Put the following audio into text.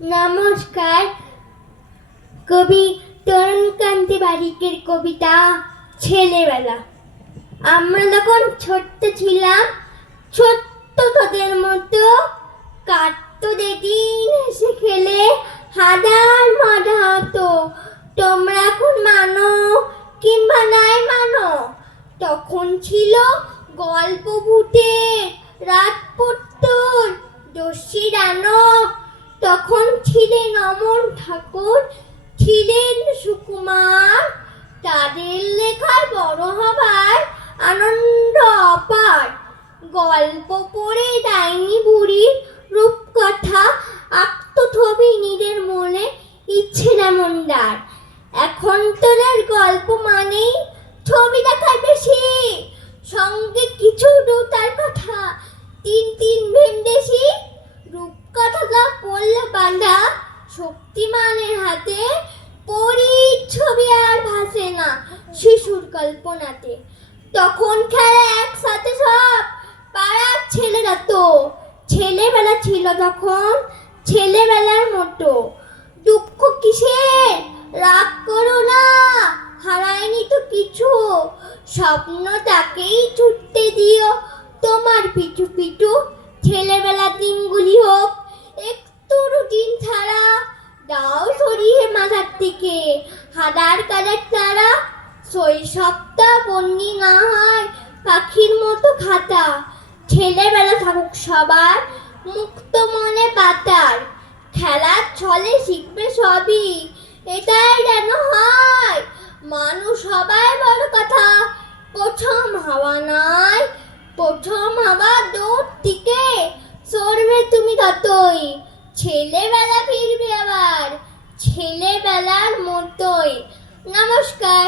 নমস্কার। কবি তরুণকান্তি বারিকের কবিতা ছেলেবেলা। আমরা যখন ছোট্ট ছিলাম, ছোট্ট তোদের মতো কাটতো যেদিন হেসে খেলে হাজার মজা হতো। তোমরা এখন মানো কিংবা নাই মানো, তখন ছিল গল্প ভূতের, রাত পড়তোর, দস্যি দানব। তখন ছিলেন অমর ঠাকুর, ছিলেন সুকুমার। তাদের লেখায় বড় হবার আনন্দ অপার। গল্প পড়ে ডাইনি বুড়ির রূপকথা আঁকতো ছবি নিজের মনে, ইচ্ছে যেমন ডার। এখন তোদের গল্প মানেই ছবি দেখার বেশি, সঙ্গে কিছু তার কথা, তিন ভেমদেশি। রূপকথাটা পড়লে বাঁধা শক্তিমানের হাতে, পরীর ছবি আর ভাসে না শিশুর কল্পনাতে। তখন খেলে একসাথে সব পাড়ার ছেলেরা, তো ছেলেবেলা ছিল তখন ছেলেবেলার মতো। দুঃখ কিসের, রাগ করো না, হারায়নি তো কিছু। স্বপ্নটাকেই ছুটতে দিও তোমার পিছু পিছু। ছেলেবেলার দিনগুলি হোক একটু রুটিন ছাড়া, দাও সরিয়ে মাথার থেকে হাদার কাদার তারা। শৈশবটা বন্দি না হয় পাখির মতো খাতা, ছেলেবেলা থাকুক সবার মুক্ত মনে পাতার। খেলার ছলে শিখবে সবই, এটাই যেন হয় মানুষ সবাই বড় কথা। প্রথম হাওয়া নয়, প্রথম হাওয়া দূর থেকে সরবে তুমি ততই। ছেলেবেলা ফিরবে আবার ছেলেবেলার মতোই। নমস্কার।